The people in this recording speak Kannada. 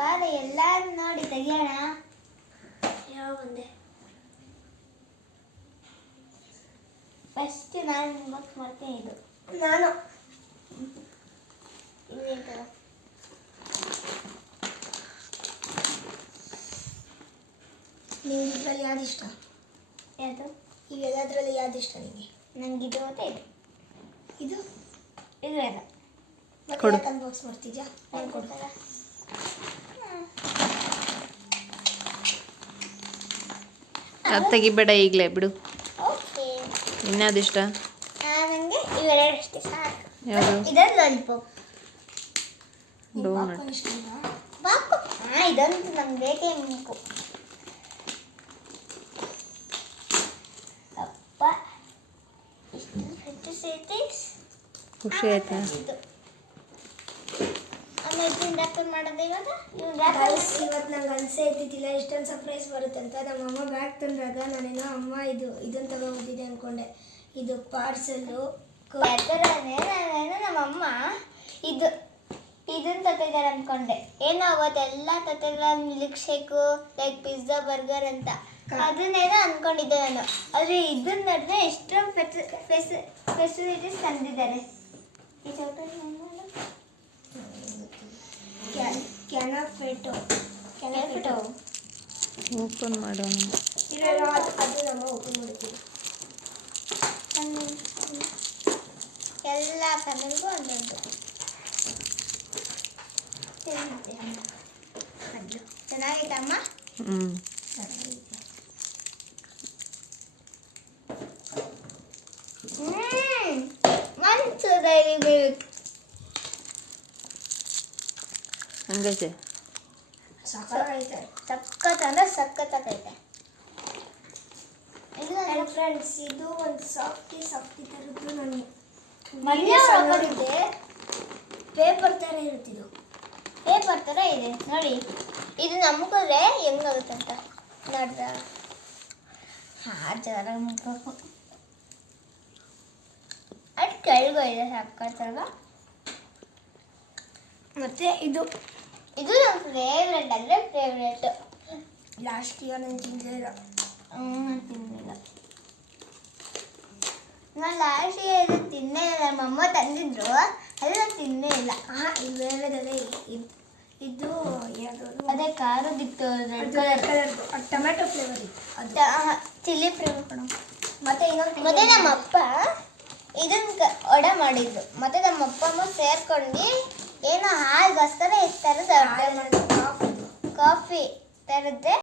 ಬಾರೆ ಎಲ್ಲಾರು ನೋಡಿ ತೆಗಿಯೋಣ. ಯಾವ ಒಂದೇ ಫಸ್ಟ್ ನಾನು ಅನ್ಬಾಕ್ಸ್ ಮಾಡ್ತೀನಿ. ಇದು ನಾನು ನಿಮ್ಗೆ ಇದರಲ್ಲಿ ಯಾವ್ದು ಇಷ್ಟ? ಯಾವುದು? ಇವೆಲ್ಲದರಲ್ಲಿ ಯಾವ್ದು ಇಷ್ಟ ನಿಮಗೆ? ನಂಗೆ ಇದು ಮತ್ತೆ ಇದು. ಇದು ಇದು ಎಲ್ಲ ಮತ್ತೆ ಅನ್ಬಾಕ್ಸ್ ಮಾಡ್ತಿದ್ಯಾ? ಕೊಡ್ತಾರ ಅದು ತೆಗಿಬೇಡ ಈಗಲೇ ಬಿಡು. ಓಕೆ. ಇನ್ಯಾವುದು ಇಷ್ಟ? ನನಗೆ ಇವೆರಡು ಅಷ್ಟೇ ಸಾಕು. ಯಾವುದು? ಇದೊಂದು ಲಾಲಿಪಾಪ್. ಡೋನಟ್. ಬಾಕು ಇದೊಂದು ನಂಗೆ ಬೇಕೇ ಬೇಕು. ಅಪ್ಪ ಇಷ್ಟು ಹೆಚ್ಚು ಸೇಟಿಸ್ ಖುಷಿ ಆಯ್ತಾ? ಇದು ಇದರಿಂದ ರ್ಯಾಪರ್ ಮಾಡೋದು ಇವಾಗ. ಇವತ್ತು ನಂಗೆ ಅನಿಸೇ ಇದ್ದಿದ್ದಿಲ್ಲ ಇಷ್ಟೊಂದು ಸರ್ಪ್ರೈಸ್ ಬರುತ್ತೆ ಅಂತ. ನಮ್ಮಮ್ಮ ಬ್ಯಾಗ್ ತಂದಾಗ ನಾನೇನೋ ಅಮ್ಮ ಇದನ್ನು ತಗೊಂಡಿದ್ದೆ ಅಂದ್ಕೊಂಡೆ. ಇದು ಪಾರ್ಸಲ್ಲು ಥರನೇ ನಾನೇನೋ ನಮ್ಮಮ್ಮ ಇದನ್ನು ತಗೊಂಡಿದ್ದಾರೆ ಅಂದ್ಕೊಂಡೆ. ಏನೋ ಅವತ್ತೆಲ್ಲ ತಗೊಂಡ milk shake like pizza burger ಅಂತ ಅದನ್ನೇನೋ ಅಂದ್ಕೊಂಡಿದ್ದೆ ನಾನು. ಆದರೆ ಇದನ್ನ ನೋಡಿದ್ರೆ ಎಷ್ಟೊಂದು ಫೆಸಿಲಿಟೀಸ್ ತಂದಿದ್ದಾರೆ. ಕ್ಯಾನಫೆಟೋ ಓಪನ್ ಮಾಡೋಣ. ಅದು ನಮ್ಮ ಓಪನ್ ಮಾಡ್ತೀವಿ. ಎಲ್ಲ ಕಲರ್ಗೂ ಒಂದೊಂದು ಚೆನ್ನಾಗೈತೆ ಅಮ್ಮ. ಹಂಗೈತೆ. ಸಕ್ಕತ್ತೈತೆ. ಸಖತ್ ಅಂದ್ರೆ ಸಖತ್ತಾಗೈತೆ. ಫ್ರೆಂಡ್ಸ್ ಇದು ಒಂದು ಸಾಫ್ಟಿ ಥರದ್ದು. ನನಗೆ ಇದೆ ಪೇಪರ್ ಥರ ಇರುತ್ತಿದ್ದು. ಪೇಪರ್ ಥರ ಇದೆ ನೋಡಿ. ಇದು ನಮ್ಗೆ ಹೆಂಗಾಗುತ್ತೆ ಅಂತ ನೋಡ್ದ. ಜರ ಮುಗ್ಬೇಕು. ಅದು ಕೆಳಗೂ ಇದೆ ಸಕ್ಕತ್ತಾಗ. ಮತ್ತು ಇದು ನನ್ನ ಫೇವ್ರೆಟ್ ಅಂದರೆ ಫೇವ್ರೆಟ್. ಲಾಸ್ಟ್ ಇಯರ್ ನಾನು ತಿಂದಿಲ್ಲ. ನಾನು ತಿನ್ನಲಿಲ್ಲ. ನಾನು ಲಾಸ್ಟ್ ಇಯರ್ ಇದು ತಿನ್ನೇ ಇಲ್ಲ. ನಮ್ಮಮ್ಮ ತಂದಿದ್ರು ಅದು ನಾನು ತಿನ್ನೇ ಇಲ್ಲ. ಇವೆಲ್ಲದಲ್ಲೇ ಇದು ಯಾವುದು ಅದೇ ಖಾರದಿತ್ತು ರೆಡ್ ಕಲರ್ ಟೊಮೆಟೊ ಫ್ಲೇವರ್ ಇತ್ತು. ಅದು ಚಿಲ್ಲಿ ಫ್ಲೇವರ್ ಕೊಡು. ಮತ್ತೆ ನಮ್ಮಪ್ಪ ಇದನ್ನು ಒಡೆ ಮಾಡಿದ್ರು. ಮತ್ತು ನಮ್ಮ ಅಪ್ಪ ಅಮ್ಮ ಸೇರ್ಕೊಂಡು ಏನೋ ಹಾಲ್ಗೋಸ್ಕರ ಈ ಥರದ ಕಾಫಿ ಥರದ್ದೇ